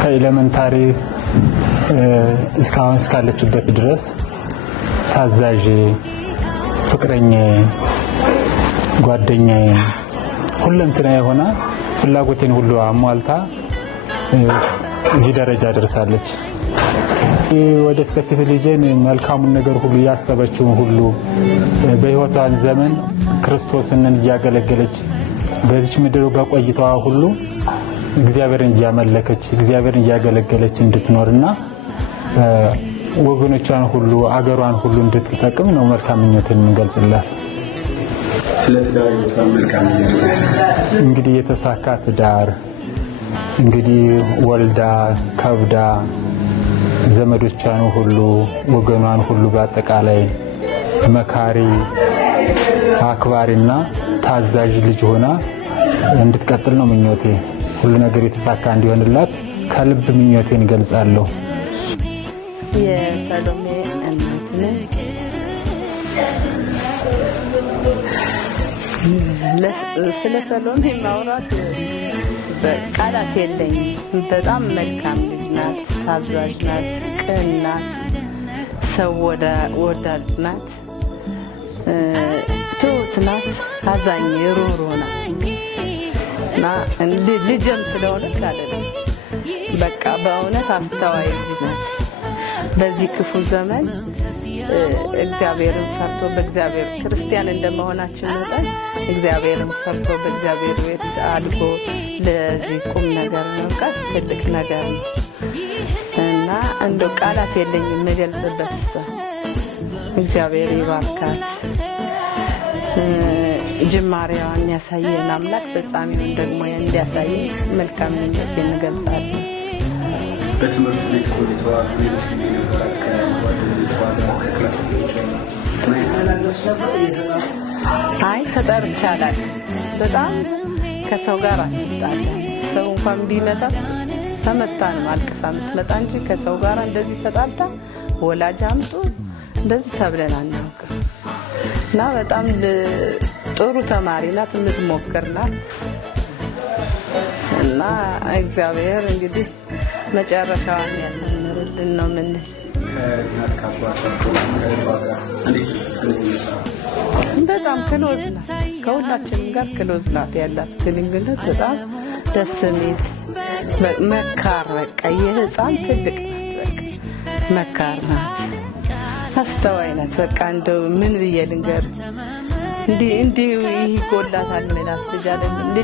ከኤሌመንታሪ እስካሁን እስካለችበት ድረስ ታዛዥ ፍቅረኛ ጓደኛ ሁለንተና የሆነ ፍላጎቴን ሁሉ አሟልታ እዚህ ደረጃ ደርሳለች። ወደ ስተፊት ልጄን መልካሙን ነገር ሁሉ ያሰበችው ሁሉ በህይወቷን ዘመን ክርስቶስን እያገለገለች በዚች ምድር በቆይታዋ ሁሉ እግዚአብሔርን እያመለከች እግዚአብሔርን እያገለገለች እንድትኖርና ወገኖቿን ሁሉ አገሯን ሁሉ እንድትጠቅም ነው መልካም ምኞቴን እንገልጽላት። ስለትዳር መልካም እንግዲህ የተሳካ ትዳር እንግዲህ ወልዳ ከብዳ ዘመዶቿን ሁሉ ወገኗን ሁሉ በአጠቃላይ መካሪ አክባሪና ታዛዥ ልጅ ሆና እንድትቀጥል ነው ምኞቴ። ሁሉ ነገር የተሳካ እንዲሆንላት ከልብ ምኞቴን ገልጻለሁ። የሰሎሜ እናት ነኝ። ስለ ሰሎሜ ማውራት ቃላት የለኝም። በጣም መልካም ልጅ ናት፣ ታዛዥ ናት፣ ቅን ናት፣ ሰው ወዳድ ናት፣ ትሁት ናት፣ አዛኝ ሩህሩህ ናት እና ልጅም ስለሆነች አይደለም በቃ በእውነት አስተዋይ ልጅ ናት። በዚህ ክፉ ዘመን እግዚአብሔርን ፈርቶ በእግዚአብሔር ክርስቲያን እንደመሆናችን መጠን እግዚአብሔርን ፈርቶ በእግዚአብሔር ቤት አድጎ ለዚህ ቁም ነገር መብቃት ትልቅ ነገር ነው እና እንደው ቃላት የለኝም የምገልጽበት። እሷ እግዚአብሔር ይባርካት። ጅማሬዋን ያሳየን አምላክ ፍጻሜውን ደግሞ እንዲያሳየን መልካም ምኞቴን እንገልጻለን። በትምህርት ቤት ቆይታዋ ሌሎች ጊዜ ነበራት አይ ተጠርቻ አላውቅም። በጣም ከሰው ጋር አትጣላ። ሰው እንኳን ቢመጣ ተመታ ነው አልቅሳ የምትመጣ እንጂ ከሰው ጋር እንደዚህ ተጣልታ ወላጅ አምጡ እንደዚህ ተብለን አናውቅም እና በጣም ጥሩ ተማሪ ናት፣ የምትሞክር ናት እና እግዚአብሔር እንግዲህ መጨረሻዋን ያሳምርልን ነው የምንል። በጣም ክሎዝ ናት፣ ከሁላችንም ጋር ክሎዝ ናት። ያላት ግንኙነት በጣም ደስ የሚል መካር፣ በቃ የህፃን ትልቅ ናት። በቃ መካር ናት፣ አስተዋይ ናት። በቃ እንደው ምን ብዬ ልንገር እንዲህ ይጎላታል ምናት ልጅ አይደለም።